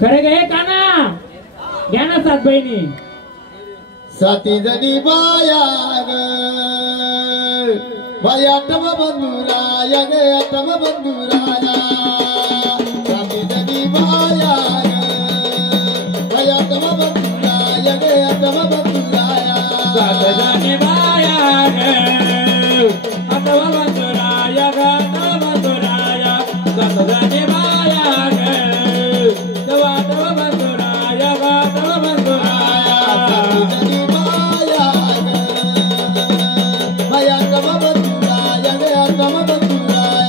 खरे गे काना घ्या ना सात बहिणी साती जणी बाया बाया टम बंधुराया गे टम बंधुराया साती जणी बाया बाया टम बंधुराया गे टम बंधुराया सात जणी बाया टम बंधुराया गे टम बंधुराया सात जणी बाया टम बंधुराया गे टम बंधुराया साती जणी बाया बाया टम बंधुराया गे टम बंधुराया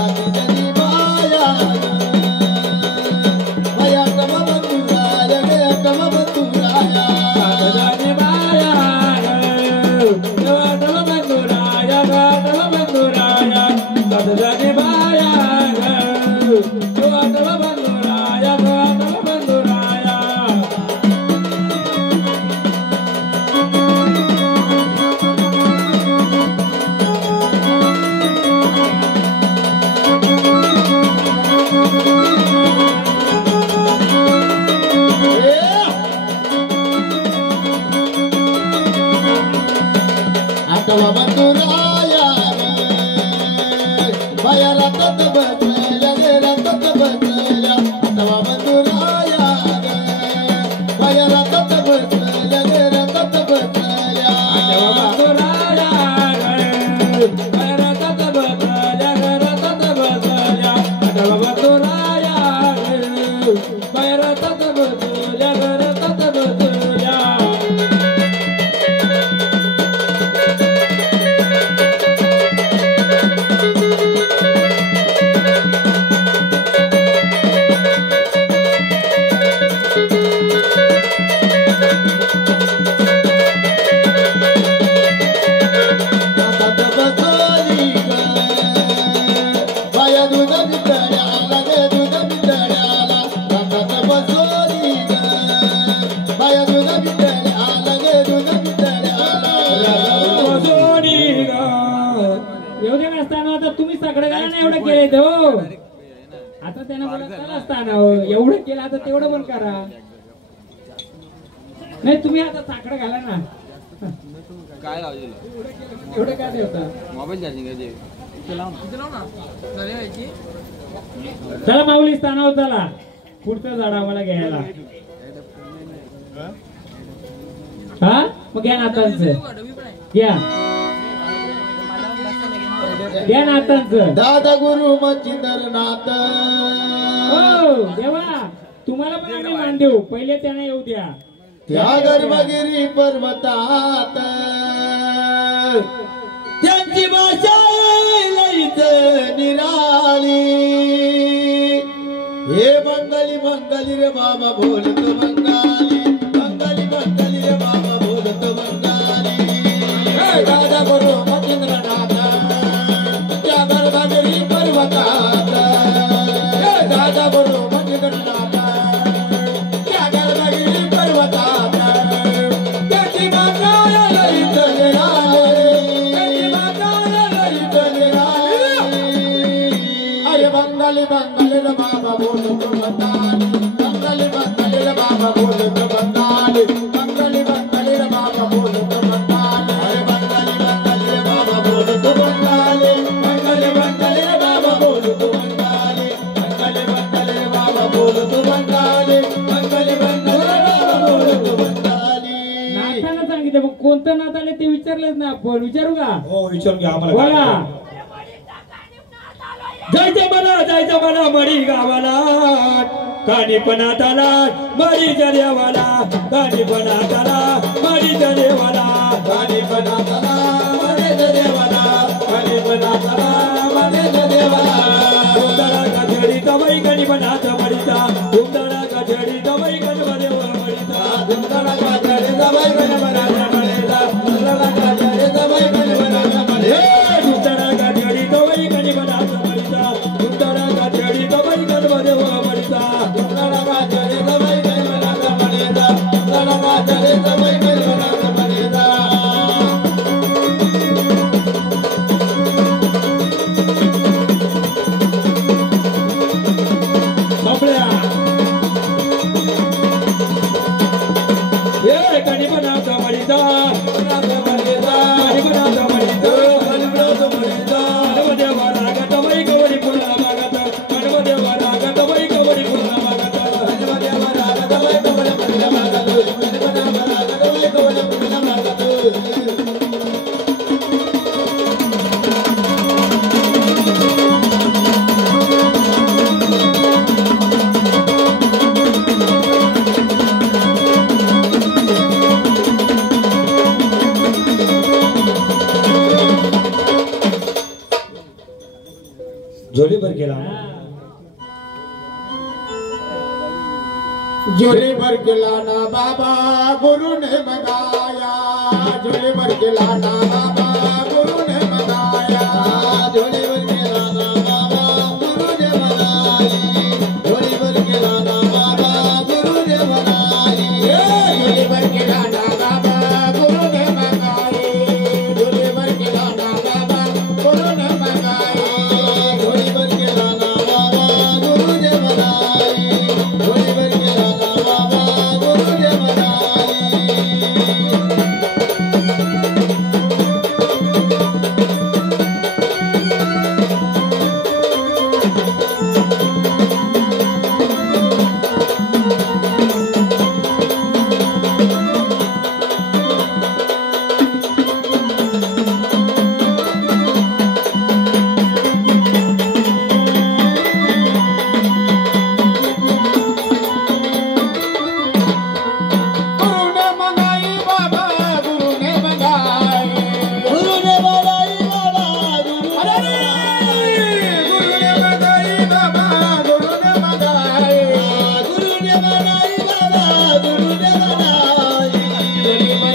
साती जणी बाया बाया टम बंधुराया गे टम बंधुराया आता त्यांना एवढं केलं आता तेवढं पण करा नाही तुम्ही आता साखर घाला ना काय लावले एवढं काय ठेवता मोबाईल चार्जिंग चला माऊली स्थानावर चला पुढचं झाड आम्हाला घ्यायला हा मग घ्या नातांचं घ्या घ्या नातांचं दादा गुरु मच्छिंद्रनाथ हो देवा तुम्हाला पण आम्ही मान देऊ पहिले त्यांना येऊ द्या त्या गर्भगिरी पर्वतात त्यांची भाषा लईत निराली हे मंगली मंगली रे बाबा बोलत मंगाली मंगली मंगली रे बाबा बोलत मंगाली दादा गुरु मच्छिंद्रनाथ त्या गर्भगिरी पर्वतात दादा गुरु मच्छिंद्रनाथ त्या गर्भगिरी पर्वतात त्याची भाषा लईत निराली त्याची भाषा लईत निराली अरे मंगली मंगली रे बाबा बोलत मंगाली मंगली मंगली रे बाबा बोलत मंगाली मंगली मंगली रे बाबा बोलत मंगाली अरे मंगली मंगली रे बाबा बोलत मंगाली मंगली मंगली रे बाबा बोलत मंगाली मंगली मंगली रे बाबा बोलत मंगाली मंगली मंगली रे बाबा बोलत मंगाली नाथाला सांगितलं मग कोणतं नाथ आले ते विचारलेच ना आपण विचारू का हो विचारून घ्या आम्हाला बोला जायचं मला मरी गावाला काणीपणात आला मरी जरेवाला काणीपणात आला मरी जरेवाला काणीपणात आला मरी जरेवाला काणीपणात आला मरी जरेवाला उंदरा काजडी तवई काणीपणात मरीचा उंदरा काजडी तवई काणीपणात मरीचा उंदरा काजडी तवई काणीपणात मरीचा उंदरा काजडी तवई काणीपणात मरीचा उंदरा काजडी तवई काणीपणात मरीचा उंदरा काजडी तवई काणीपणात मरीचा उंदरा काजडी तवई काणीपणात मरीचा उंदरा काजडी तवई काणीपणात मरीचा केला झोली भर केला ना बाबा गुरु ने मंगाया झोली भर केला ना बाबा गुरु ने मंगाया झोली भर केला ना बाबा गुरु ने मंगाई झोली भर केला ना बाबा गुरु ने मंगाई झोली भर केला ना बाबा गुरु ने मंगाई झोली भर केला ना बाबा गुरु ने मंगाई झोली भर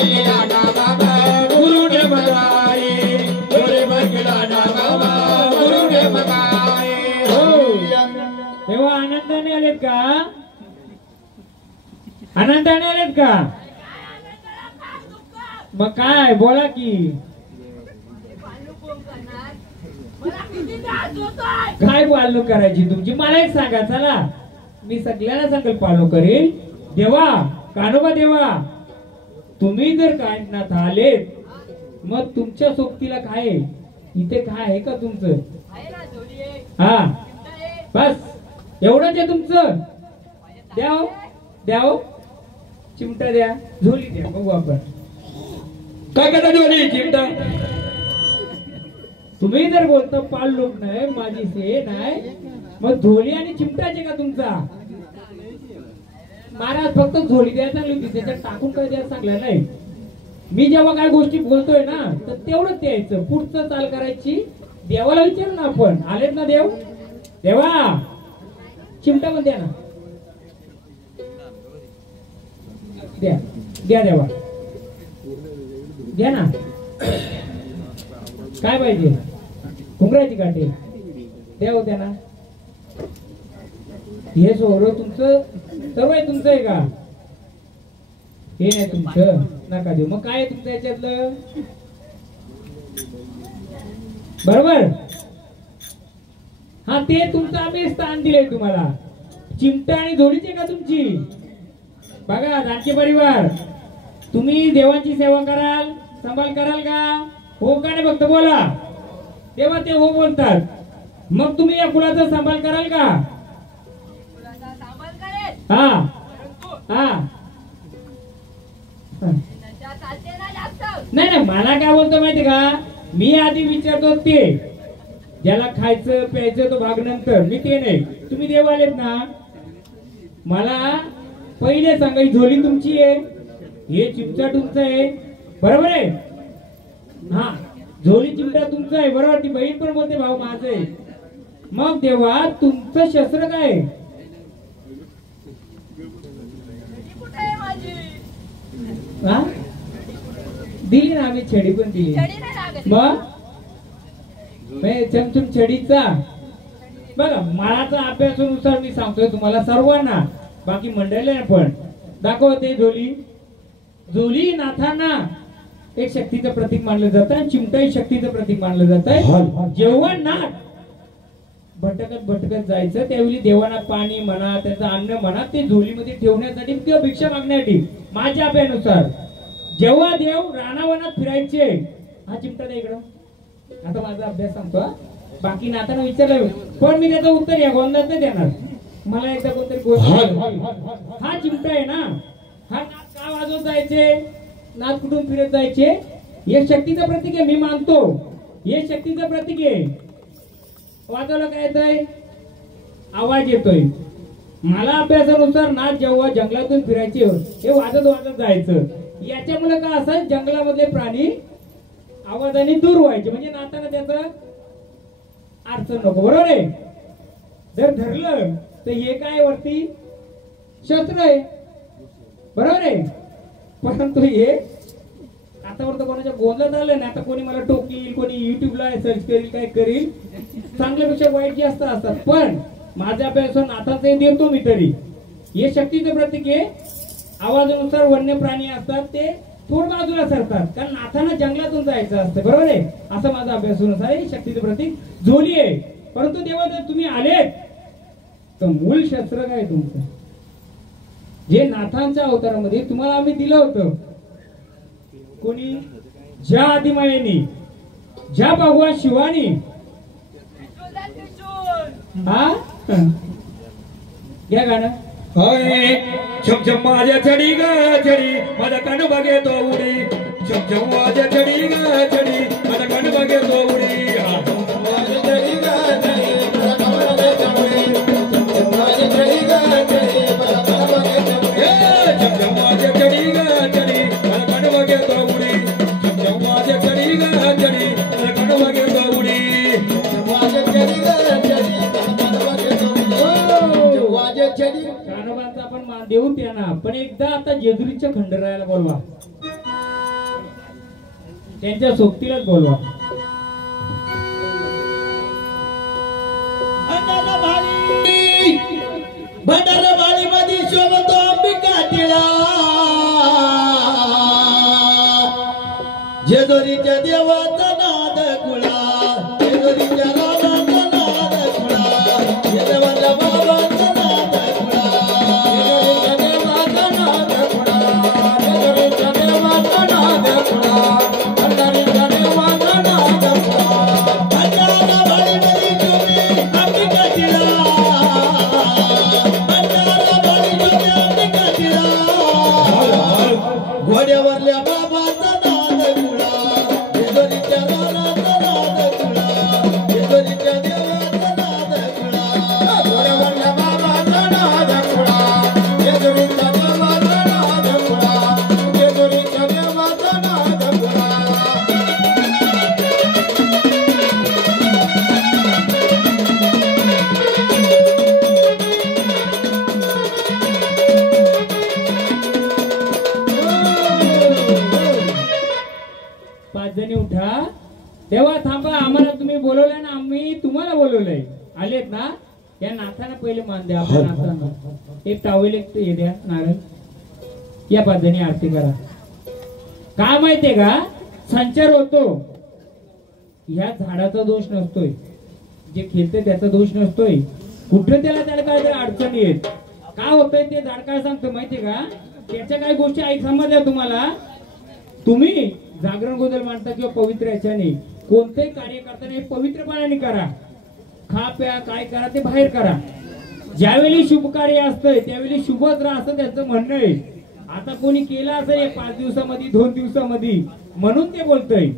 केला ना बाबा गुरु ने मंगाई झोली भर केला ना बाबा गुरु ने मंगाई आनंदाने आलेत का मग काय बोला की काय पालनो करायची तुमची मला एक सांगा चला मी सगळ्यांना सांगेल पालनो करेल देवा कानोबा देवा तुम्ही जर कायनात आलेत मग तुमच्या सोबतीला काय इथे काय आहे का तुमचं हा बस एवढंच आहे तुमचं द्याव द्याव चिमटा द्या झोली द्या बघू आपण काय करता झोली चिमटा तुम्ही जर बोलता पाल लोक नाही माझी से नाही मग झोली आणि चिमटाचे का तुमचा महाराज फक्त झोली द्यायला चांगली होती त्याच्यात टाकून काय द्यायला सांगलं नाही मी जेव्हा काय गोष्टी बोलतोय ना तर तेवढंच द्यायचं पुढचं चाल करायची देवाला विचार ना आपण आलेत ना देव देवा चिमटा पण द्या ना द्या द्या देवा द्या ना काय पाहिजे घुंगराची काठी द्या हो द्या ना हे सोहर तुमचं सर्व आहे तुमचं आहे का हे नाही तुमचं नका देऊ मग काय आहे तुमचं याच्यातलं बरोबर हा ते तुमचं आम्ही स्थान दिले तुम्हाला चिमटा आणि झोळीची का तुमची बघा दानके परिवार तुम्ही देवाची सेवा कराल सांभाळ कराल का हो का नाही फक्त बोला तेव्हा ते हो बोलतात मग तुम्ही या कुळाचा सांभाळ कराल का हा हा नाही नाही मला काय बोलतो माहिती का मी आधी विचारतो ते ज्याला खायचं प्यायचं तो भाग नंतर मी ते नाही तुम्ही देव आलेत ना मला पहिले सांगा ही झोली तुमची आहे हे चिमटा तुमचा आहे बरोबर आहे हा झोली चिमटा तुमचा आहे बरोबर ती बहीण पण बोलते भाऊ माझं आहे मग देवा तुमचं शस्त्र काय हा दिली ना आम्ही छडी पण दिली मग चमचम छडीचा बघा मलाचा अभ्यासानुसार मी सांगतोय तुम्हाला सर्वांना बाकी मंडळीला पण दाखवते झोली झोली नाथांना एक शक्तीचं प्रतीक मानलं जातं आणि चिमटाही शक्तीचं प्रतीक मानलं जातं जेव्हा नाथ भटकत भटकत जायचं त्यावेळी देवांना पाणी म्हणा त्याचं अन्न म्हणा ते झोलीमध्ये ठेवण्यासाठी किंवा भिक्षा मागण्यासाठी माझ्या अभ्यानुसार जेव्हा देव रानावनात फिरायचे हा चिमटा द्या इकडं आता माझा अभ्यास सांगतो बाकी नाताना विचारलं पण मी त्याचं उत्तर या गोंधात नाही देणार मला एकदा कोणतरी गोष्ट हा चिमटा आहे ना हा नाथ का वाजवत जायचे नाथ कुठून फिरत जायचे हे शक्तीचं प्रतीक आहे मी मानतो हे शक्तीचं प्रतीक आहे वाजवलं काय येतंय आवाज येतोय मला अभ्यासानुसार नाथ जेव्हा जंगलातून फिरायचे हे वाजत वाजत जायचं याच्यामुळे काय असं जंगलामधले प्राणी आवाजाने दूर व्हायचे म्हणजे नाताना त्याचं अडचण नको बरोबर आहे जर धरलं तर हे काय वरती शस्त्र आहे, बरोबर आहे. परंतु हे आतावर तर कोणाच्या गोंधळ झालं ना, आता कोणी मला टोकील, कोणी युट्यूबला सर्च करेल, काय करील, चांगल्यापेक्षा वाईट जास्त असतात. पण माझ्या अभ्यासून आता ते देतो मी तरी. हे शक्तीचं प्रतीक आहे. आवाजानुसार वन्य प्राणी असतात ते थोड बाजूला सरतात, कारण नाथांना जंगलातून जायचं असतं, बरोबर आहे. असं माझा अभ्यासानुसार हे शक्तीचं प्रतीक झोली आहे. परंतु तेव्हा जर तुम्ही आलेत तर मूळ शस्त्र काय तुमचं, जे नाथांच्या अवतारामध्ये तुम्हाला आम्ही दिलं होतं, कोणी ज्या आदिमायेनी, ज्या भगवान शिवानी, हा घ्या गाणं. हाय छमछम माझ्या चढी ग चढी माझा कण बघे तो उडी, छमछम माझ्या चढी ग चढी माझा कण बघे तो उडी. माझ्या चढी ग चढी मला कमळ बघायचं मुळे, माझ्या चढी ग चढी मला कमळ बघायचं मुळे. छमछम माझ्या चढी ग चढी माझा कण बघे तो उडी, छमछम माझ्या चढी ग चढी माझा कण बघे तो उडी. माझ्या चढी ग चढी मला कमळ बघायचं मुळे, माझ्या चढी. कान्होबांचा आपण मान देऊ त्यांना, पण एकदा आता जेजुरीच्या खंडरायाला बोलवा, त्यांच्या सोबतीलाच बोलवा. भंडारा भाळी मध्ये शोभतो अंबिका टिळा, जेजुरीच्या देवाचा नाद खुळा, जेजुरीच्या रामाचा नाद खुळा, जेजुरीच्या बाबाचा नाद खुळा, जेजुरीच्या देवाचा नाद खुळा, जेजुरीच्या देवाचा नाद खुळा, भंडारीच्या देवाचा नाद खुळा. भंडारा भाळी मध्ये शोभे अंबिका टिळा, घोड्यावरल्या बाबाचा नाद खुळा, जेजुरीच्या रानाचा नाद खुळा, जेजुरीच्या देवाचा नाद खुळा. घोड्यावरल्या बाबाचा नाद खुळा, जेजुरीच्या देवाचा नाद खुळा, जेजुरीच्या देवाचा नाद खुळा. पाच जणी उठा. तेव्हा थांबा, आम्हाला तुम्ही बोलवलंय ना, आम्ही तुम्हाला बोलवलंय. आलेत ना, या नाथांना पहिले मान द्या. आपल्या नाथांना एक टावेल, एक हे द्या, नारळ. या पाच जणी आरती करा. काय माहितीये का, संचार होतो, ह्या झाडाचा दोष नसतोय, जे खेळते त्याचा दोष नसतोय. कुठं त्याला काहीतरी अडचणी येत, काय होतंय ते झाड काय सांगतो माहितीये का, त्याच्या काही गोष्टी ऐक समजल्या तुम्हाला. तुम्ही जागरण गोंधळ मांडता किंवा पवित्र याच्याने कोणतेही कार्य करताना हे पवित्रपणाने करा. खा प्या काय करा ते बाहेर करा. ज्यावेळी शुभ कार्य असतंय त्यावेळी शुभच राहा असं त्यांचं म्हणणं आहे. आता कोणी केलं असं 5 दिवसामध्ये 2 दिवसामध्ये म्हणून ते बोलतय,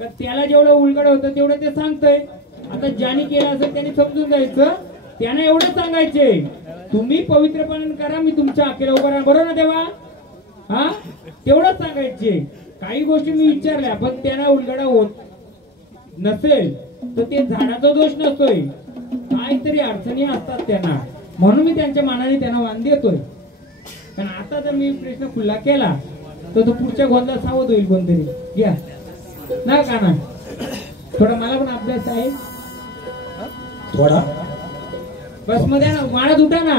तर त्याला जेवढं उलगड होतं तेवढं ते सांगतय. आता ज्याने केलं असेल त्याने समजून जायचं, त्यांना एवढं सांगायचे तुम्ही पवित्रपणाने करा, मी तुमच्या अखेला उभा राहा, बरोबर ना तेव्हा. हा तेवढंच सांगायचे. काही गोष्टी मी विचारल्या पण त्यांना उलगडा होत नसेल तर ते झाडाचा दोष नसतोय, काहीतरी अडचणी असतात त्यांना, म्हणून मी त्यांच्या मनाने त्यांना मान देतोय. कारण आता जर मी प्रश्न खुला केला तर तो पुढच्या गोंधळात सावध होईल कोणतरी. घ्या ना का ना, थोडा मला पण अभ्यास आहे थोडा बस मध्ये ना, माळात उठा ना.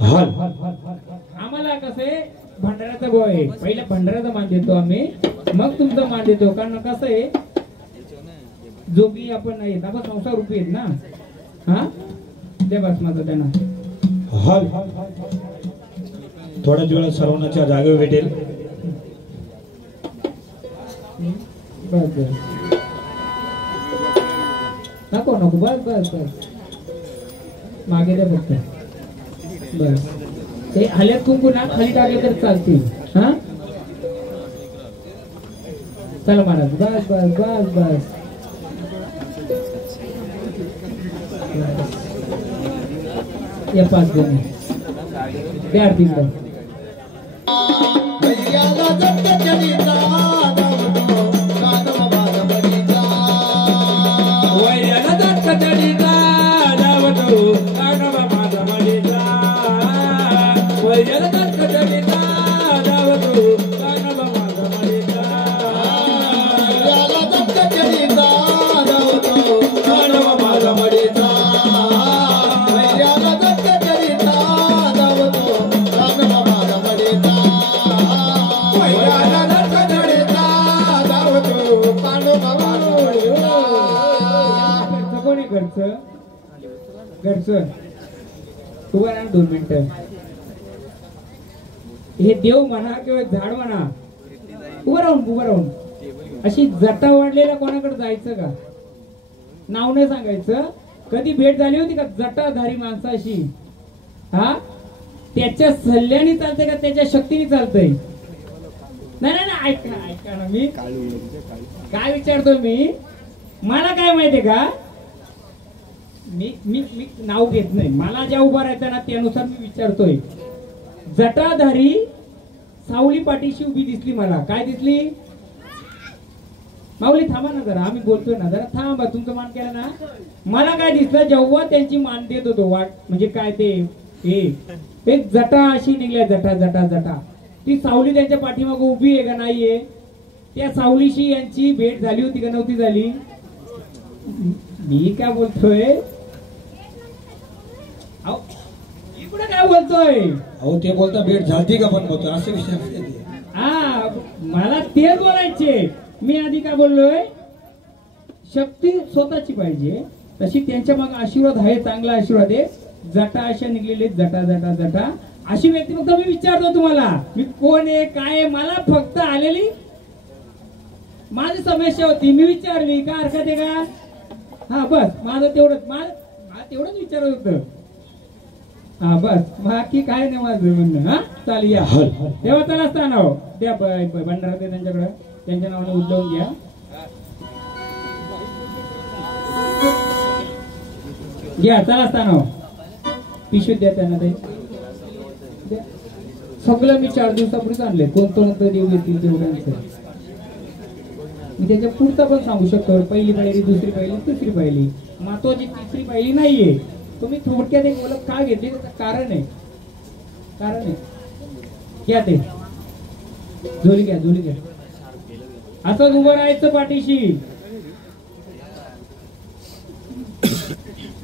हाल आम्हाला कसं भंडाऱ्याचा गोळ आहे, पहिला भंडाऱ्याचा मान देतो आम्ही, मग तुमचा मान देतो. कारण कसं आहे, जोगी आपण नाही आपण संसार रूपी आहेत ना. हा ते बस माझा त्यांना हाल थोड्याच वेळात सर्वांच्या जागेवर भेटेल. बस बस नको नको, बस बस बस मागे द्या फक्त. बस ते हल्यात कुंकू ना खाली टाकले तर चालतील. हा चला महाराज, बस बस बस बस. या 5 जण त्या आरती करा. भैयाला जट्ट चढीचा धावतो कादम बालबडीचा, वैऱ्याला दत्त चढीचा धावतो वैद्याला दत्त चढीचा धावतो कानोबा माझा मडीचा याला दत्त चढीचा धावतो कानोबा माझा मडीचा याला दत्त चढीचा धावतो कानोबा माझा मडीचा याला दत्त चढीचा धावतो कानोबा माझा मडीचा कोणी घरचं उभा राहा 2 मिनिटं. हे देव म्हणा किंवा झाड म्हणा, उभं राहून अशी जटा वाढलेल्या कोणाकडे जायचं का? नाव नाही सांगायचं. कधी भेट झाली होती का जटाधारी माणसाशी? हा, त्याच्या सल्ल्याने चालतंय का त्याच्या शक्तीने चालतंय? नाही ऐका ना, मी काय विचारतो, मला काय माहितीये का, मी नाव घेत नाही. मला ज्या उभा राहायचं ना त्यानुसार मी विचारतोय. जटाधारी सावली पाठीशी उभी दिसली मला. काय दिसली? माऊली थांबा ना जरा, आम्ही बोलतोय ना, जरा थांबा. तुमचं मान केलं ना. मला काय दिसलं जेव्हा त्यांची मान देत होतो वाट, म्हणजे काय ते एक जटा अशी निघल्या, जटा ती सावली त्यांच्या पाठीमागे उभी आहे का नाहीये? त्या सावलीशी यांची भेट झाली होती का नव्हती झाली? मी काय बोलतोय, इकडे काय बोलतोय? अहो ते बोलता भेट झालती का पण बोलतो असे विषय. हा, मला तेच बोलायचे. मी आधी काय बोललोय, शक्ती स्वतःची पाहिजे, तशी त्यांच्या मागे आशीर्वाद आहे, चांगला आशीर्वाद आहे. जटा अशा निघलेले, जटा अशी व्यक्ती. फक्त मी विचारतो तुम्हाला, मी कोण आहे काय आहे? मला फक्त आलेली माझी समस्या होती, मी विचारली. काय हरकत आहे का? हा बस, माझं तेवढंच, मला तेवढंच विचारत होतं. हा बस, बाकी काय नाही माझं म्हणणं. हा चालेल, या तेव्हा चला स्थानाव द्या भंडारा ते त्यांच्याकडे, त्यांच्या नावाने उद्भवून घ्या. घ्या, चला स्थानाव पिशवीत द्या त्यांना. ते सगळं मी 4 दिवसापूर्वीच आणले. कोण देऊ येतील तेवढ्यांचं. मी त्याच्या पुढचा पण सांगू शकतो. पहिली पायरी, दुसरी पायरी, तिसरी पायरी, महत्वाची तिसरी पायरी नाहीये. तुम्ही थोडक्यात एक ओळख का घेतली त्याचं कारण आहे. घ्या ते झोली घ्या. असंच उभं राहायचं पाठीशी.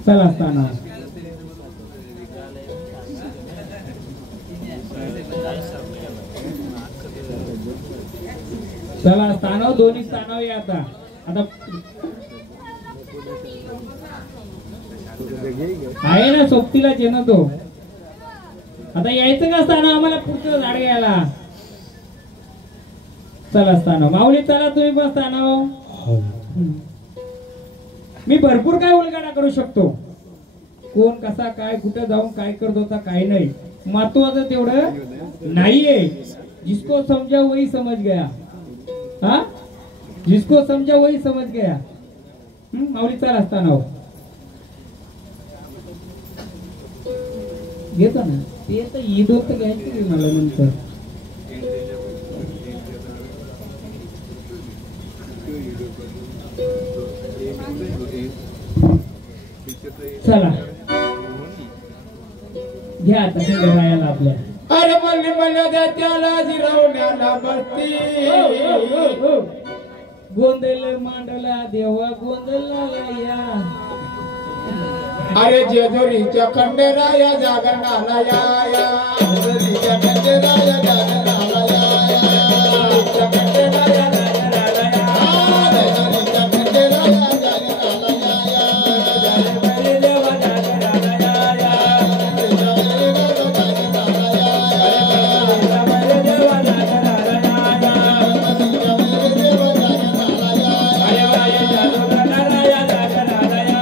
चला स्थाना. चला स्थानाव, दोन्ही स्थानाव या. आता आहे ना सोबतीला जेना तो. आता यायचं का स्थानाव आम्हाला पुढचं झाड घ्यायला? चला स्थानाव. माऊली चला तुम्ही पण स्थानाव. मी भरपूर काय उलगडा करू शकतो. कोण कसा काय कुठं जाऊन काय करत होता काय नाही, महत्वाचं तेवढं नाहीये. जिसको समजा वही समज गया. हा, जिसको समजा वही समज गया. माऊली चला स्थानाव. घेतो ना ते तर ईद होत घ्यायचं मला नंतर. चला घ्या आता राहायला आपल्या. अरे म्हणले द्या त्याला जिरवण्याला बसती. गोंधळ मांडला देवा गोंधळला या. अरे जेजुरीच्या खंडेराया जागरणाला या. जेजुरीच्या खंडेराया जागरणाला या. जेजुरीच्या खंडेराया जागरणाला या. जेजुरीच्या खंडेराया जागरणाला या. जय देवा जागरणाला या. जय देवा जागरणाला या. जय देवा जागरणाला या. जय देवा जागरणाला या. अरे वाया जागरणाला जागरणाला या.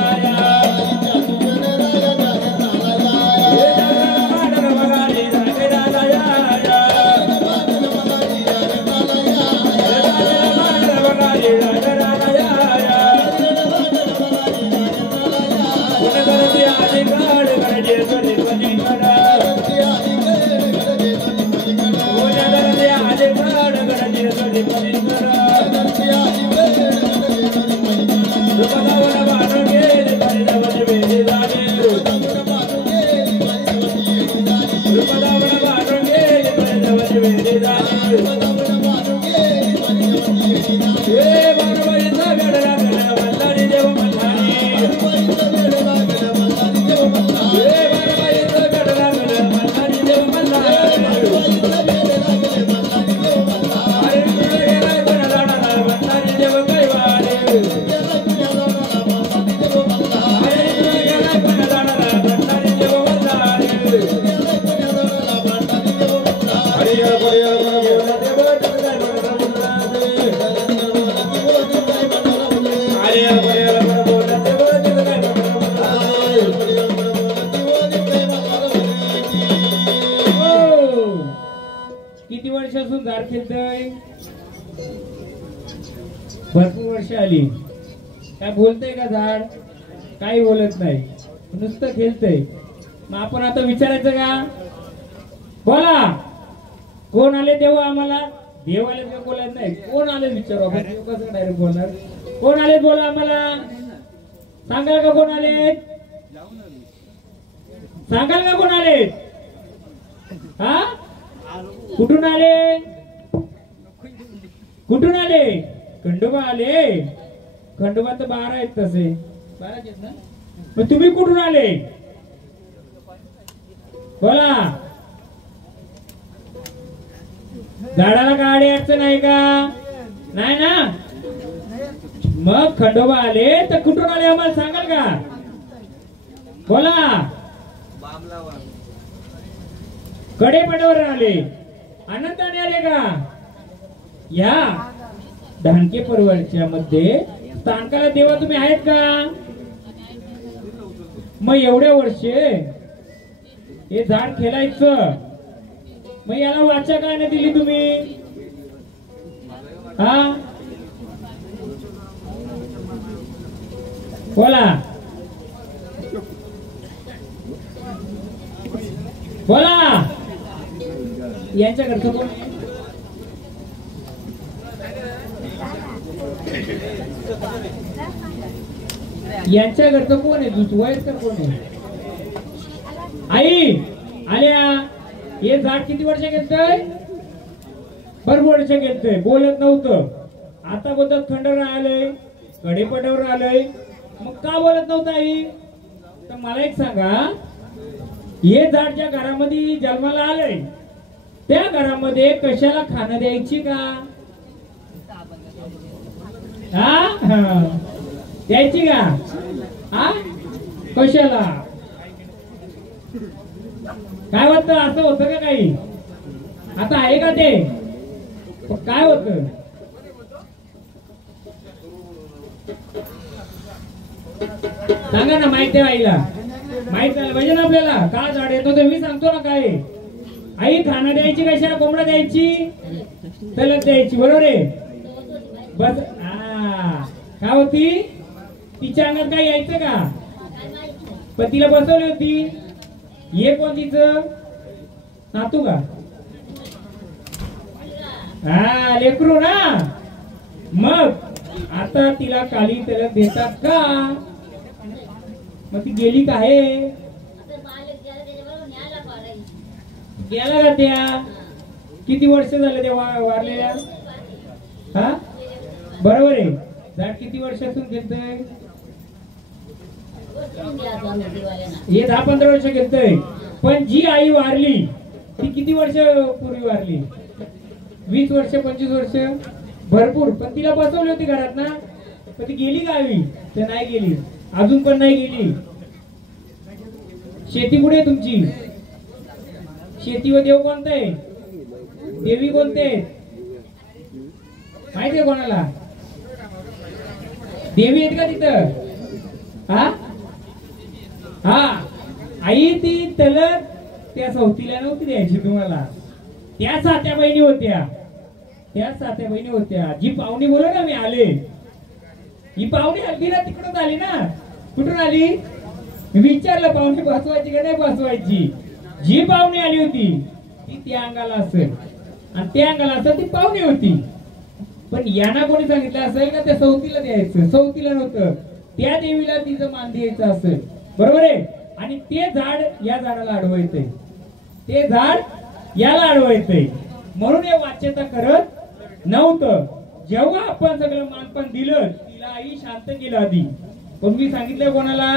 वेडी झाली ए बाराबाईचा गड लागला मल्हारी देव मल्हारी ए बाराबाईचा गड लागला मल्हारी देव मल्हारी अरे तुला गेलाय कोणा जाणारा मल्हारी देव कैवारी अरे तुला गेलाय कोणा जाणारा मल्हारी देव मल्हारी हरिया हरिया बोला देव जगदाय बोला हरिया हरिया बोला देव जगदाय किती वर्षापासून झाड खेळतय भरपूर वर्ष आली काय बोलतय का झाड काही बोलत नाही नुसतं खेळतय मग आपण आता विचारायचं का बोला कोण आले तेव्हा आम्हाला देव आले तेव्हा बोलायचं नाही कोण आले विचारू आपण देव कसं डायरेक्ट बोलणार कोण आले बोला आम्हाला सांगाल का कोण आले सांगाल का कोण आले हा कुठून आले कुठून आले खंडोबा आले खंडोबा तर 12 आहेत तसे 12 आहेत ना मग तुम्ही कुठून आले बोला झाडाला गाडी अडचण आहे का नाही ना मग खंडोबा आले तर कुठून आले आम्हाला सांगाल का बोला कडेपटावर आले आनंदाने आले का या धानके परिवारच्या मध्ये स्थानकाला देवा तुम्ही आहेत का मग एवढ्या वर्षे हे झाड खेळायचं मग याला वाचा काय नाही दिली तुम्ही हा बोला बोला यांच्या घरचं कोण यांच्या घरचं कोण आहे तू वयस्कर कोण आहे आई आल्या हे झाड किती वर्ष घेतय भरपूर वर्ष घेतय बोलत नव्हतं आता बोलत खंडोबा आलंय कडेपटावर आलंय मग का बोलत नव्हतं आई तर मला एक सांगा हे झाड ज्या घरामध्ये जन्माला आलंय त्या घरामध्ये कशाला खाणं द्यायची का हा द्यायची का हा कशाला काय होतं असं होतं का काही आता आहे का ते काय होत सांगा ना माहिती आहे आईला माहित झालं पाहिजे ना आपल्याला का झाड येतो ते मी सांगतो ना काय आई खाणं द्यायची कशाला कोंबडा द्यायची तलत द्यायची बरोबर आहे बस काय होती तिच्या अंगात काय यायचं का पण तिला बसवली होती हे कोण तिचं नातू का हा लेकरू ना मग आता तिला काली त्याला देतात का मग ती गेली का आहे गेला का त्या किती वर्ष झाले त्या वारलेल्या हा बरोबर आहे झाड किती वर्षातून घेतोय हे 10-15 वर्ष घेतोय पण जी आई वारली ती किती वर्ष पूर्वी वारली 20 वर्ष 25 वर्ष भरपूर पण तिला बसवली होती घरात ना पण ती गेली गावी ते नाही गेली अजून पण नाही गेली शेती कुठे तुमची शेती व देव कोणता आहे देवी कोणते माहिती आहे कोणाला देवी आहेत का तिथं हा हा आई ती तलत त्या सौतीला नव्हती द्यायची तुम्हाला त्या सात्या बहिणी होत्या जी पाहुणी बोला ना मी आले ही पाहुणी हल्ली ना तिकडून आली ना कुठून आली मी विचारलं पाहुणी बसवायची का नाही बसवायची जी पाहुणी आली होती ती त्या अंगाला असेल आणि त्या अंगाला असेल ती पाहुणी होती पण यांना कोणी सांगितलं असेल का त्या सौतीला द्यायचं सौतीला नव्हतं त्या देवीला तिचं मान द्यायचं असेल बरोबर आहे आणि ते झाड या झाडाला अडवायचंय ते झाड याला अडवायचंय म्हणून हे वाच्यता करत नव्हतं. जेव्हा आपण सगळं मानपान दिलं तिला आई शांत केलं आधी. पण मी सांगितलं कोणाला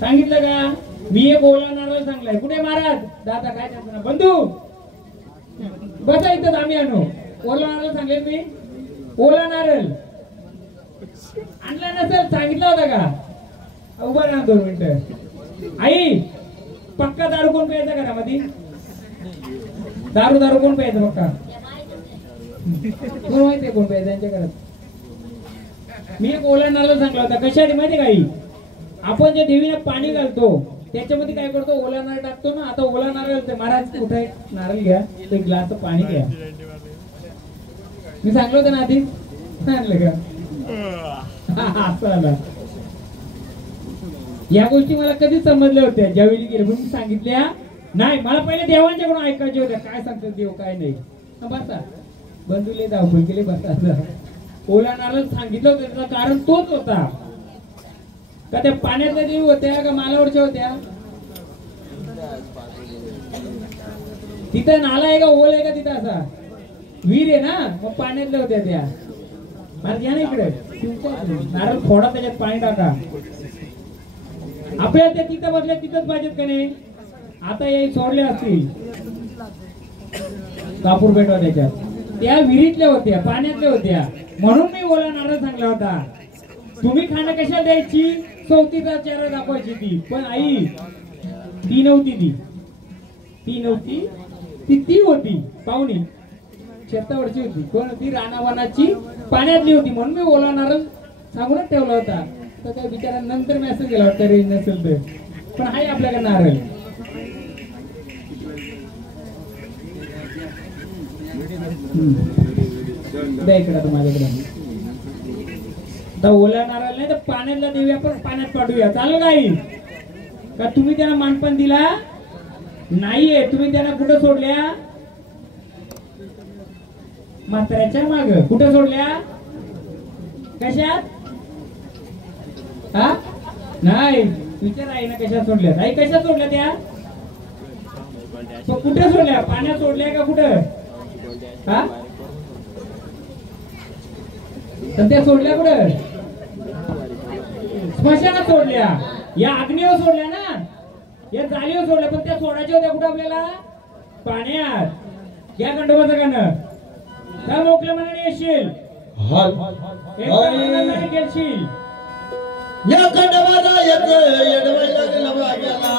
सांगितलं का? मी एक ओला नारळ सांगलाय. कुठे महाराज? दादा काय करताना बंधू बसा इथं आम्ही आणू. ओला नारळ सांगेल मी. ओला नारळ आणला नसेल सांगितलं होता का? उभा राहा 2 मिनिटं. आई पक्का दारू कोण प्यायचा घरामध्ये? दारू कोण प्यायचं पक्का? कोण माहितीये कोण प्यायचं त्यांच्या घरात? मी एक ओला नारळ सांगला होता. कशासाठी माहिती काही? आपण जे देवीला पाणी घालतो त्याच्यामध्ये काय करतो? ओला नारळ टाकतो ना. आता ओला नारळ महाराज कुठे नारळ घ्या, एक ग्लास पाणी घ्या. मी सांगलो होतं ना आधी. सांगलं का? असं आलं. या गोष्टी मला कधीच समजल्या होत्या ज्यावेळी गेले. म्हणून सांगितल्या नाही. मला पहिले देवांच्याकडून ऐकायचे होत्या. काय सांगतात देव काय नाही. बसा बंधूले धावपळ केले. बसा. ओला नारळ सांगितलं होतं त्याचं कारण तोच होता का त्या पाण्यातल्या देवी होत्या का मालावरच्या होत्या? तिथं नाला आहे का ओल आहे का? तिथं असा विहीर आहे ना. मग पाण्यातल्या होत्या त्या. मला घ्या ना इकडे. नारळ फोडा त्याच्यात पाणी टाका. आपल्याला त्या तिथं बसल्या तिथंच पाहिजेत का नाही? आता हे सोडले असतील कापूर पेटवा त्याच्यात. त्या विहिरीतल्या होत्या पाण्यातल्या होत्या. म्हणून मी ओला नारळ सांगला होता. तुम्ही खाणं कशाला द्यायची? चौथीचा चेहरा दाखवायची ती. पण आई ती नव्हती. ती होती पाहुणी शेतावरची होती. कोण होती? रानावानाची पाण्यातली होती. म्हणून मी ओला नारळ सांगूनच ठेवला होता. तर त्या बिचारा नंतर मेसेज केला वाटतं रेंज नसेल तर. पण आहे आपल्याकडे नारळ. द्या इकडे आता माझ्याकडे. ओला नारळ नाही तर पाण्यातला देवी आपण पाण्यात पाठवूया. चालेल काही का? तुम्ही त्यांना मानपान दिला नाहीये. तुम्ही त्यांना कुठं सोडल्या? म्हाताऱ्याच्या माग. कुठं सोडल्या? कशात? हा नाही विचार आहे ना कशात सोडल्या? आई कशात सोडल्या त्या? कुठे सोडल्या? पाण्यात सोडल्या का कुठं? हा तर त्या सोडल्या कुठं? स्मशानात सोडल्या. या अग्नीवर सोडल्या ना. या जाळीवर सोडल्या. पण त्या सोडायच्या होत्या कुठं आपल्याला? पाण्यात. या खंडोबाचं गाणं त्या मोकल्या मनाने येशील. गेलशील या खंडोबाला येडवै लागला वाग्याला.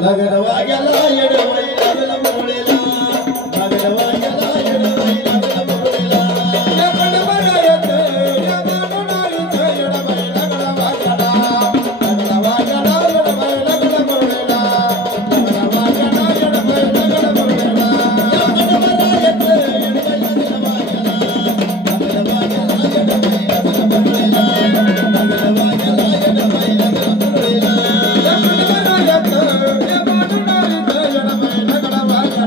लागला वाग्याला येडवै लागला मोळेला. लागला वाग्याला येडवै लागला मोळेला. या खंडोबाला या मानोनारीचा येडवै लागला वाग्याला. लागला वाग्याला येडवै लागला मोळेला. लागला वाग्याला येडवै लागला मोळेला. या खंडोबाला येडवै लागला वाग्याला. लागला वाग्याला येडवै लागला मोळेला. लागला वाग्याला येडवै लागला मोळेला. या खंडोबाला या मानोनारीचा येडवै लागला वाग्याला.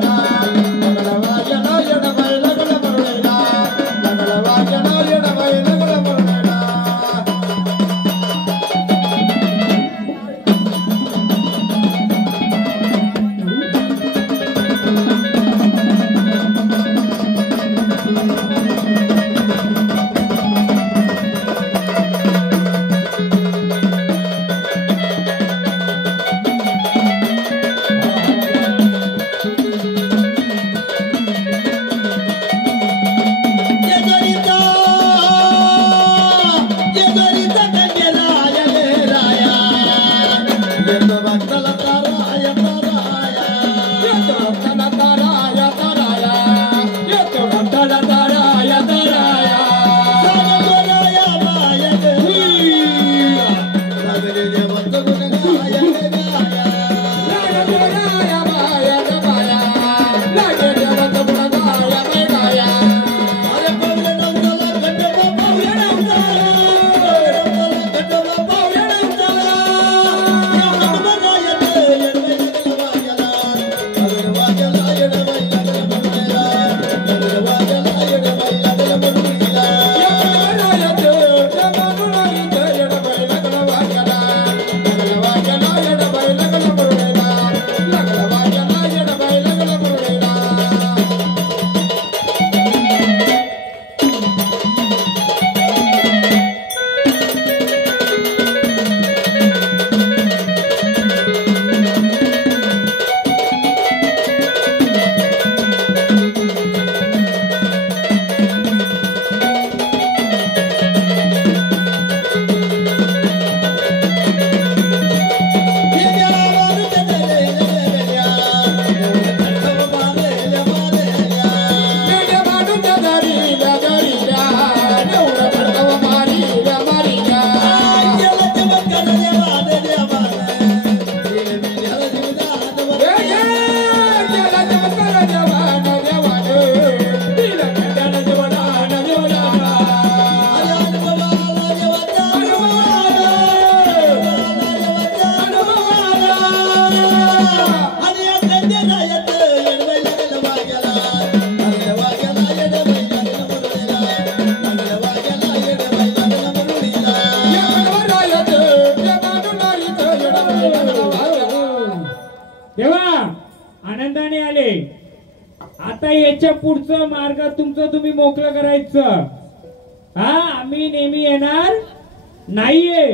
आता याच्या पुढचं मार्ग तुमचं तुम्ही मोकळं करायचं. हा आम्ही नेहमी येणार नाहीये.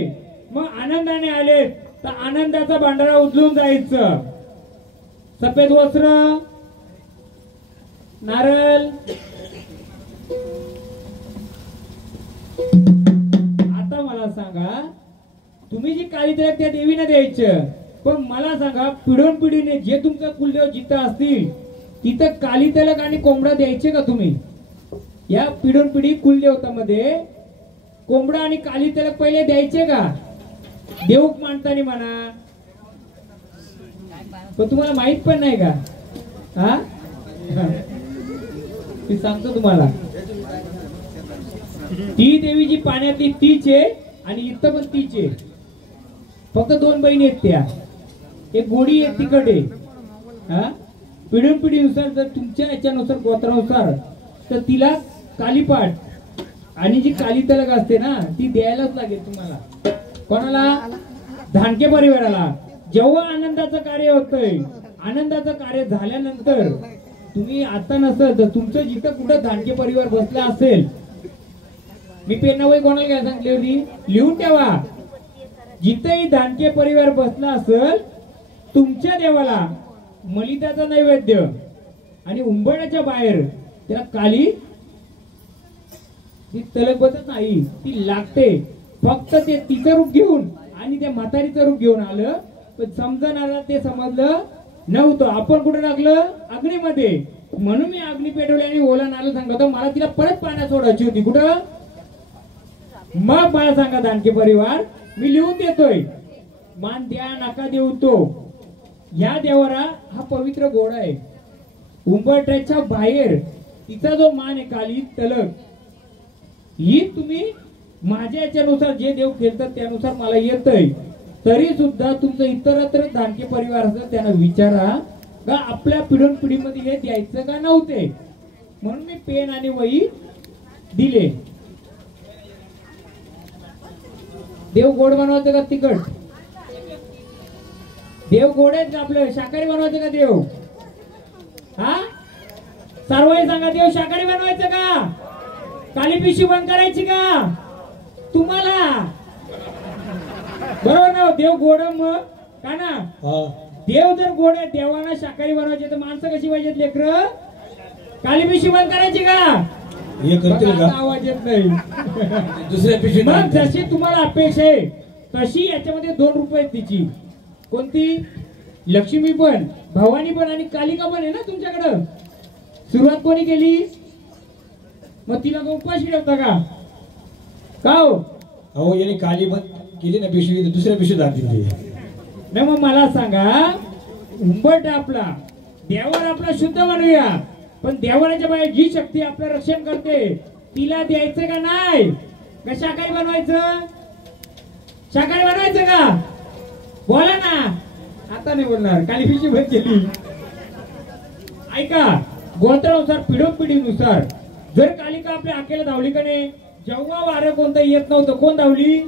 मग आनंदाने आले तर आनंदाचा भांडारा उचलून जायचं. सफेद वस्त्र, नारळ. आता मला सांगा तुम्ही जी काळी तिलक त्या देवीने द्यायचं, पण मला सांगा पिढोन पिढीने जे तुमचं कुलदेव जिथं असतील तिथं काली तिलक आणि कोंबडा द्यायचे का तुम्ही? या पिढोन पिढी कुलदेवतामध्ये कोंबडा आणि काली तिलक पहिले द्यायचे का? देऊक मानतानी म्हणा, पण तुम्हाला माहित पण नाही का? हा मी सांगतो तुम्हाला, ती देवी जी पाण्यातली तीच आहे आणि इथं पण तीच आहे. फक्त दोन बहिणी आहेत त्या, एक गोडी एक तिकट आहे. हा पिढून पिढीनुसार जर तुमच्या याच्यानुसार गोत्रानुसार तर तिला कालीपाठ आणि जी काली तिलक असते ना ती द्यायलाच लागेल तुम्हाला. कोणाला? धानके परिवाराला. जेव्हा आनंदाचं कार्य होतंय, आनंदाचं कार्य झाल्यानंतर तुम्ही आता नसत तुमचं जिथं कुठं धानके परिवार बसला असेल, मी पेन वही कोणाला घ्यायला सांगितली होती, लिहून ठेवा. जिथेही धानके परिवार बसला असेल तुमच्या देवाला मलिदाचा नैवेद्य आणि उंबरण्याच्या बाहेर त्याला काली ती तलक बसत नाही, ती लागते. फक्त ते तिचं रूप घेऊन आणि त्या म्हातारीचं रूप घेऊन आलं, पण समजणारा ते समजलं नव्हतं. आपण कुठे टाकलं? अग्नीमध्ये. म्हणून मी अग्नी पेटवली आणि ओला नारळ सांगतो, मला तिला परत पाण्यात सोडायची होती. कुठं? मग मला सांगा धानके परिवार, मी लिहून देतोय. मान द्या नका देऊ तो. या देवारा हा पवित्र घोडा आहे. उंबरठ्याच्या बाहेर तिचा जो मान आहे काली तलक, ही तुम्ही माझ्या याच्यानुसार जे देव खेळतात त्यानुसार मला येतय. तरी सुद्धा तुमचं इतरत्र धानके परिवार असं त्यांना विचारा का आपल्या पिढून पिढीमध्ये हे द्यायचं का नव्हते. म्हणून मी पेन आणि वही दिले. देव गोड बनवायचं का तिखट? देव गोड आहेत का आपलं? शाकाहारी बनवायचं का देव? हा सर्वही सांगा, देव शाकाहारी बनवायचं का? काली पिशवी बंद करायची का तुम्हाला? बरोबर ना? देव गोड मग का ना? देव जर गोड आहे, देवांना शाकाहारी बनवायचे तर माणसं कशी पाहिजेत लेकर? काली पिशवी बंद करायची का? हे करतील का? आवाज येत नाही. दुसऱ्या पिशवी मग जशी तुम्हाला अपेक्षा आहे तशी याच्यामध्ये 2 रुपये आहेत तिची. कोणती? लक्ष्मी पण, भवानी पण आणि कालिका पण आहे ना तुमच्याकडं. सुरुवात कोणी केली? मग तिला का उपाशी ठेवता का? का हो याने काली बंद केली ना पिशवी, दुसऱ्या पिशवी दाखवली नाही. मग मला सांगा, उंबरठा आपला देवाला आपला शुद्ध बनवूया, पण देवाच्या बाहेर जी शक्ती आपलं रक्षण करते तिला द्यायचं का नाही? का शाकाहारी बनवायचं? शाकाहारी बनवायचं का? बोला ना. आता नाही बोलणार. काली पिशवी बंद केली. ऐका, गोत्रानुसार पिढोपिढीनुसार जर कालिका आपल्या आखेला धावली का नाही, जेव्हा वारं कोणतं येत नव्हतं, कोण धावली?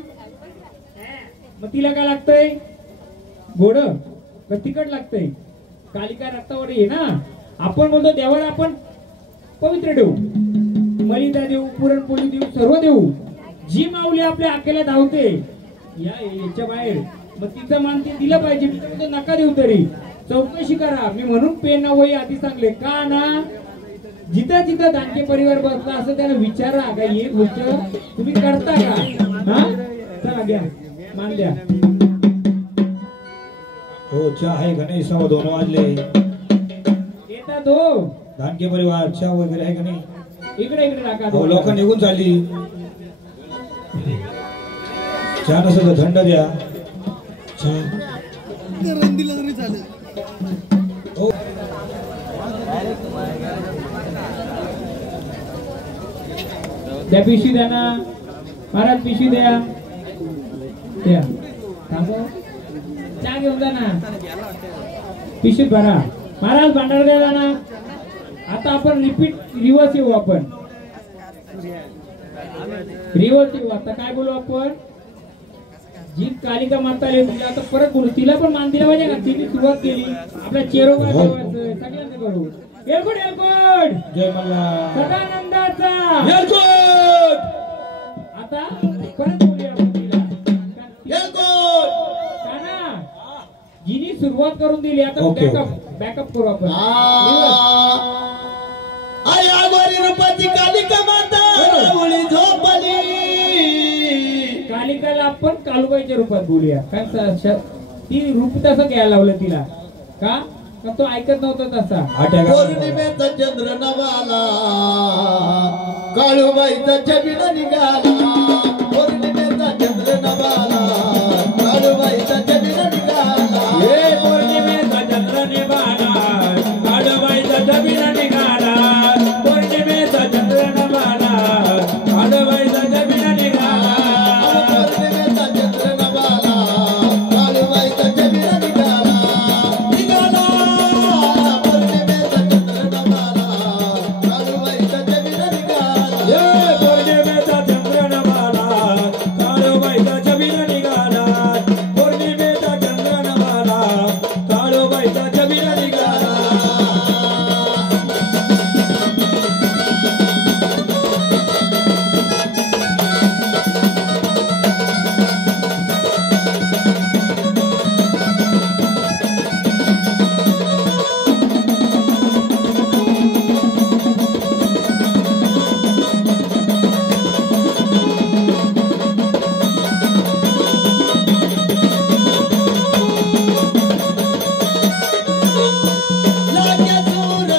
मग तिला काय लागतंय? गोड का तिखट लागतंय? कालिका रक्तावर आहे ना. आपण बोलतो देवाला आपण पवित्र देऊ, मलिदा देऊ, पुरणपोळी देऊ, सर्व देऊ. जी माऊली आपल्या आखेला धावते याच्या बाहेर, मग तिचं मान ते दिलं पाहिजे. तिचं नका देऊ तरी चौकशी करा. मी म्हणून पेन वही आधी सांगले का ना, जिथं जिथं धानके परिवार बसला असं त्याला विचारा का ही गोष्ट तुम्ही करता का? हा चला द्या, मान द्या. हो चहा आहे का नाही? 2:15 वाजले. येतात हो धानके परिवार, चहा वगैरे आहे का नाही? इकडे इकडे टाका. हो लोक निघून चालली. चहा नसेल तर थंड द्या. हो द्या पिशवी द्या ना महाराज, पिशवी द्या. द्या चहा घेऊन जा ना, पिशवीत भरा. महाराज भांडार द्या ना. आता आपण रिवर्स येऊ. आपण रिवर्स येऊ. आता काय बोलू आपण? जी कालिका माता आली तिला आता परत बोलू. तिला पण मान दिला पाहिजे ना. तिने सुरुवात केली आपल्या चेरोबा सगळ्यांना करू. एलकोट एलकोट जय मल्हार सदानंदाचा एलकोट आता परत बोलूया आपण तिला. एलकोट काना जिनी सुरुवात करून दिली आता ओके, बॅकअप करू आपण. आई आगोरी रूपाची कालिका माता मुली झोपली. कालिकाला आपण कालुबाईच्या रूपात बोलूया. कारण ती रूप तसं घ्यायला लावलं तिला का का तो ऐकत नव्हता तसा. पौर्णिमेचा चंद्र नवाला काळूबाईचा छबिन निघाला. पौर्णिमेचा चंद्र नवाला काळूबाईचा छबिन निघाला. हे पौर्णिमेचा चंद्र निघाला काळूबाईचा छबिन निघाला. पौर्णिमेचा चंद्र निघाला काळूबाईचा छबिन निघाला. पौर्णिमेचा चंद्र नवाला काळूबाईचा छबिन निघाला. निघाला पौर्णिमेचा चंद्र नवाला काळूबाईचा छबिन निघाला. हे पौर्णिमेचा चंद्र निघाला काळूबाईचा छबिन निघाला. पौर्णिमेचा चंद्र निघाला काळूबाईचा छबिन निघाला. लाग्यासूर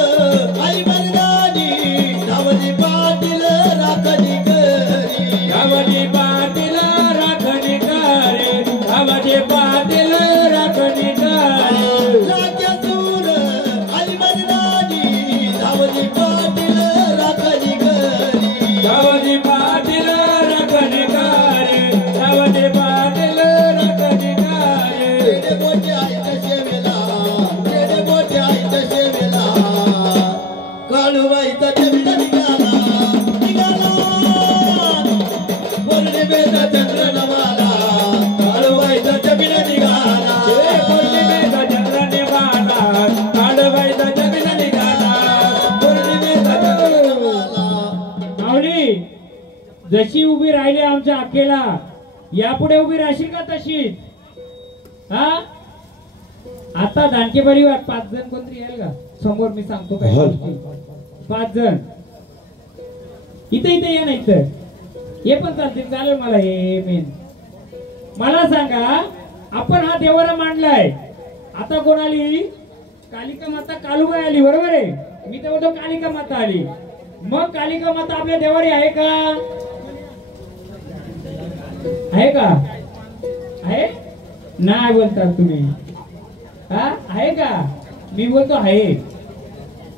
आई मर्दानी धावली पाटील राखणी करी. गावाची पाटील राखणी करे गावाची पाटील राखणी करे. लाग्यासूर आई मर्दानी धावली पाटील राखणी करी. गावाची पाटील राखणी करे गावाची पाटील राखणी करे. रेडे गोटे आईच्या शेवेला रेडे गोटे आईच्या शेवेला काळूबाईचा छबिन निघाला. निघाला पौर्णिमेचा चंद्र नवाला काळूबाईचा छबिन निघाला. हे पौर्णिमेचा चंद्र निघाला काळूबाईचा छबिन निघाला. पौर्णिमेचा चंद्र नवाला माऊली जशी उभी राहिली आमच्या अक्केला यापुढे उभी राहशील का तशीच? हा आता दानकेबारी वाट 5 जण कोणतरी येईल का समोर? मी सांगतो काय गोष्टी. 5 जण इथे इथे या नाही तर हे पण चालतील चालेल. मला हे मेन मला सांगा आपण हा देवारा मांडलाय. आता कोण आली? कालिका माता कालूबाई आली बरोबर आहे. मी तर बोलतो कालिका माता आली. मग कालिका माता आपल्या देवारी आहे का? आहे का? आहे नाही बोलतात तुम्ही. हा आहे का? मी बोलतो आहे.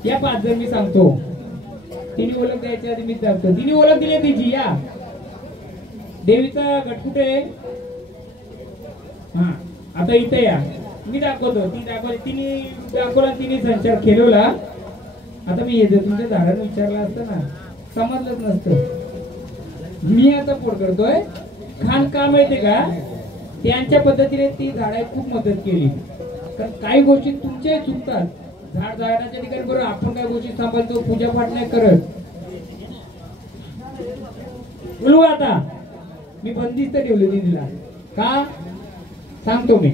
या 5 जण मी सांगतो. तिने ओळख द्यायच्या आधी मी सांगतो. तिने ओळख दिली तिची. या देवीचा गटकुटे. हा आता इथे या मी दाखवतो. ती दाखवली तिने दाखवला. तिने संचार खेळवला. आता मी येतो तुमच्या झाडानं विचारलं असतं ना समजलंच नसतं. मी आता पोट करतोय. खान का माहितीये का? त्यांच्या पद्धतीने ती झाडाला खूप मदत केली. कारण काही गोष्टी तुमच्याही चुकतात. झाड झाडाच्या ठिकाणी बरोबर आपण काही गोष्टी सांभाळतो पूजा पाठ नाही करत. बोलू आता मी बंदिस्त ठेवली तिला का सांगतो मी.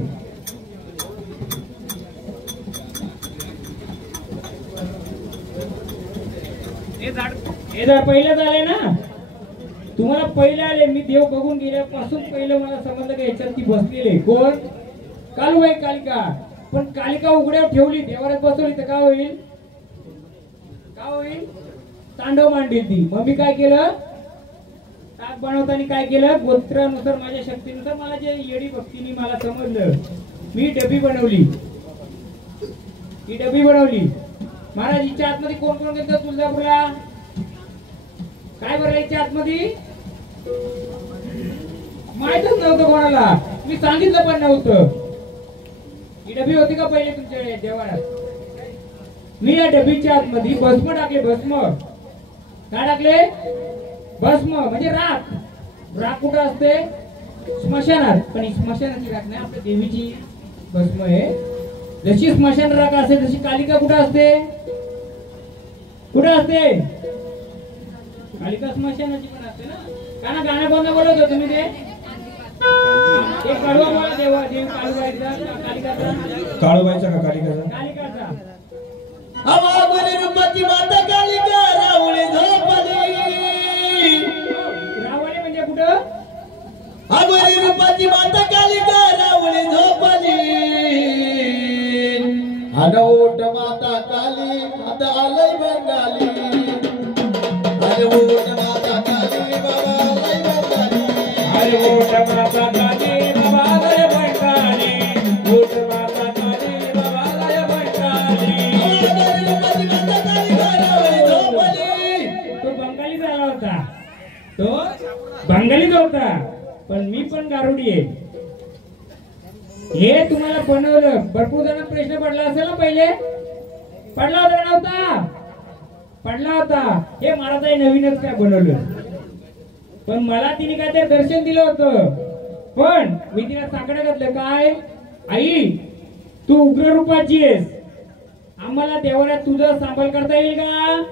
हे झाड पहिलेच आले ना तुम्हाला पहिले आले. मी देव बघून गेल्यापासून पहिलं मला समजलं का याच्यात ती बसलेली कोण? कालूबाई कालिका. पण कालिका उघड्यावर ठेवली देवाऱ्यात बसवली तर काय होईल? काय होईल? तांडव मांडील ती. मग मी काय केलं? ताक बनवताना काय केलं? गोत्रानुसार माझ्या शक्तीनुसार मला जे येडी भक्तीने मला समजलं मी डबी बनवली. ही डबी बनवली. महाराज हिच्या आतमध्ये कोण कोण गेलं तुळजापूरला? काय बरं हिच्या आतमध्ये? माहितच नव्हतं कोणाला. मी सांगितलं पण नव्हतं. ही डबी होती का पहिले तुमच्या देवारात? मी या डबीच्या आतमध्ये भस्म टाकले. भस्म काय टाकले? भस्म म्हणजे राख. राख कुठं असते? स्मशानात. पण ही स्मशानाची राख नाही आपल्या देवीची भस्म आहे. जशी स्मशान राख असते तशी कालिका कुठं असते? कुठे असते कालिका स्मशानाची पण असते ना. गाणं गाणं कोणतं बोलत होतं तुम्ही ते एक कडवा बोला देवा देव काळूबाईचा कालिकाचा काळूबाईचा का कालिकाचा? कालिकाचा. अवावरी रूपाची माता कालिका रावळे झोपली. रावळे म्हणजे कुठं? अवावरी रूपाची माता कालिका रावळे झोपली. अनोट माता काली आता आलय बंगाली. अनोट माता काली बाबा आलय बंगाली. अरे ओट माता काली बाबा आलय बंगाली. ओट माता काली बाबा आलय बंगाली. अवावरी रूपाची माता कालिका रावळे झोपली. तो बंगाली झाला होता. तो बंगालीच होता. पण मी पण गारुडी आहे. हे तुम्हाला बनवलं. भरपूर जण प्रश्न पडला असेल ना पहिले. पडला होता का नव्हता? पडला होता. हे महाराजांनी नवीनच काय बनवलं. पण मला तिने काहीतरी दर्शन दिलं होतं. पण मी तिला साकडं घातलं. काय आई तू उग्र रूपाची आहेस. आम्हाला देवाऱ्यात तुझं सांभाळ करता येईल का?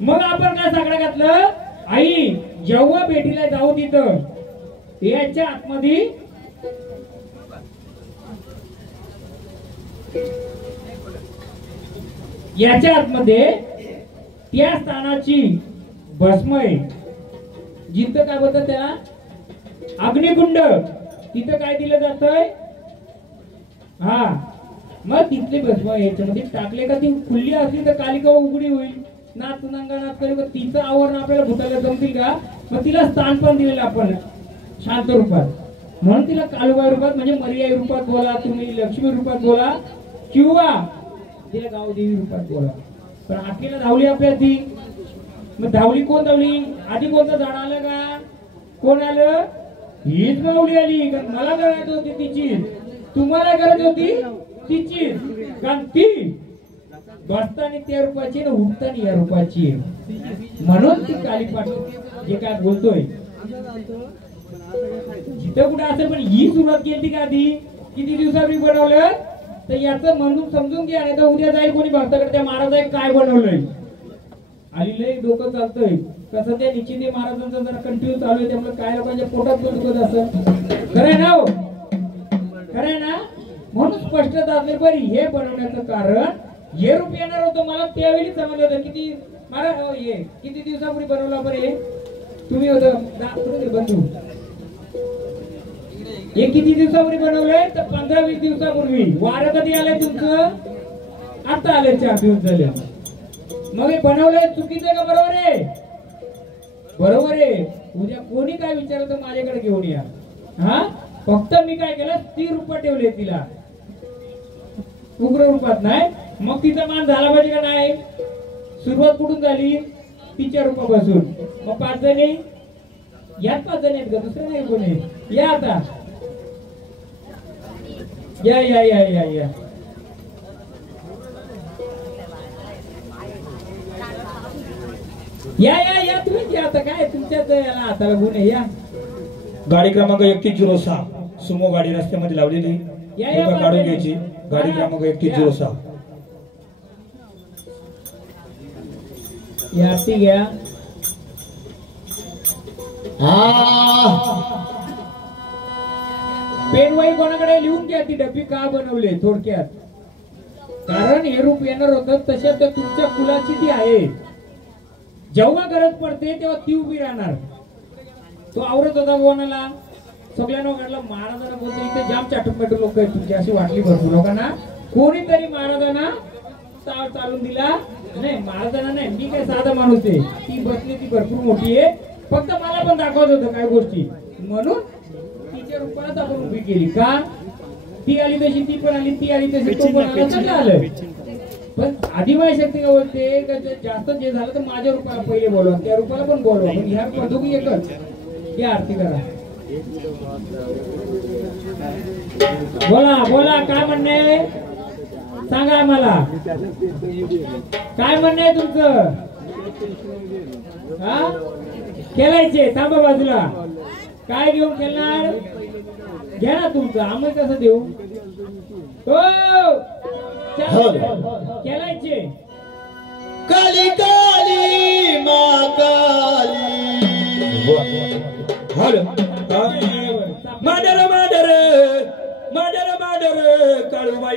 मग आपण काय साकडं घातलं. आई जेव्हा भेटीला जाऊ तिथं याच्या आतमध्ये याच्या आतमध्ये त्या स्थानाची भस्म आहे. जिथं काय बोलतात त्याला अग्निकुंड. तिथं काय दिलं जातंय. हा मग तिथले भस्म याच्यामध्ये टाकले का ती खुल्ली असली तर कालिका उघडी होईल. नाच नाच करी तिचं आवरण आपल्याला भूताला जमतील का? मग तिला स्थान पण दिलेलं आपण शांत रूपात. म्हणून तिला काळूबाई रूपात म्हणजे मर्याई रूपात बोला तुम्ही, लक्ष्मी रूपात बोला किंवा तिला गावदेवी रूपात बोला. पण आपल्याला धावली आपल्या ती. मग धावली कोण धावली? आधी कोणतं झाड आलं का? कोण आलं? हीच माऊली आली. कारण मला गरज होती तिची, तुम्हाला गरज होती तिची. कारण ती बसताना त्या रूपाची ना उठताना या रूपाची. म्हणून ती कालीपाठ जे काय बोलतोय जिथं कुठे असेल. पण ही सुरुवात केली का आधी? किती दिवसापूर्वी बनवलं तर याचं म्हणून समजून घ्या. नाही तर उद्या जाईल कोणी भक्ताकडे त्या महाराजांनी काय बनवलंय. आलेलं एक डोकं चालतंय कसं त्या निश्चिंते महाराजांचा जरा कंटिन्यू चालू आहे. त्यामुळे काय लोकांच्या पोटात पण दुखत असं. खरंय ना हो? खरंय ना? म्हणून स्पष्टता असली. बरी हे बनवण्याचं कारण हे रूप येणार होतं. मला त्यावेळी समजलं होतं. किती महाराज हे किती दिवसापूर्वी बनवला बरे तुम्ही होतं बंधू. हे किती दिवसापूर्वी बनवलंय तर 15-20 दिवसापूर्वी. वारं कधी आलंय तुमचं? आता आलंय 4 दिवस झाले. मग हे बनवलंय चुकीचं आहे का बरोबर आहे? बरोबर आहे. उद्या कोणी काय विचारलं तर माझ्याकडे घेऊन या. हा फक्त मी काय केलं स्थिर रूपात ठेवले तिला, उग्र रूपात नाही. मग तिचा मान झाला पाहिजे का नाही? सुरुवात कुठून झाली? तिच्या रूपापासून. मग 5 जणी यात 5 जणी आहेत का? दुसरे नाही कोणी? या आता या या या या या या या या तुम्ही या. आता काय तुमच्याच याला हाताला गुण आहे. या गाडी क्रमांक 3106 सुमो गाडी रस्त्यामध्ये लावलेली. या या काढून घ्यायची. गाडी क्रमांक 3106 या आरती घ्या. पेनवाई कोणाकडे लिहून घ्या. ती डब्बी का बनवले थोडक्यात. कारण हे रूप येणार होतं तशा तर तुमच्या कुलाची ती आहे. जेव्हा गरज पडते तेव्हा ती उभी राहणार. तो आवरत होता कोणाला? सगळ्यांना वाटलं महाराजांना बोलतो इथे जाम चाटून लोक आहेत तुमची अशी वाटली भरपूर लोकांना. कोणीतरी महाराजांना चालून दिला नाही. महाराजांना नाही, मी काय साधा माणूस आहे. ती बसली ती भरपूर मोठी आहे. फक्त मला पण दाखवत होतं काय गोष्टी. म्हणून तिच्या रूपात आपण उभी केली. का ती आली तशी ती पण आली, ती आली तशी तो पण आला, सगळं आलं. पण आदिवासी शक्ती काय बोलते जास्त जे झालं तर माझ्या रूपाला पहिले बोलवा, त्या रूपाला पण बोलवा. पण ह्या रूपात दोघी एकच. या आरती करा. बोला बोला काय म्हणणे सांगा मला. काय म्हणणे आहे तुमचं? हा खेळायचे. थांबा बाजूला. काय घेऊन खेळणार? घ्या ना तुमचं. आम्ही कसं देऊ? हो खेळायचे. कालिका हॅलो मांडर मांडर मांडर मांडर काळूबाई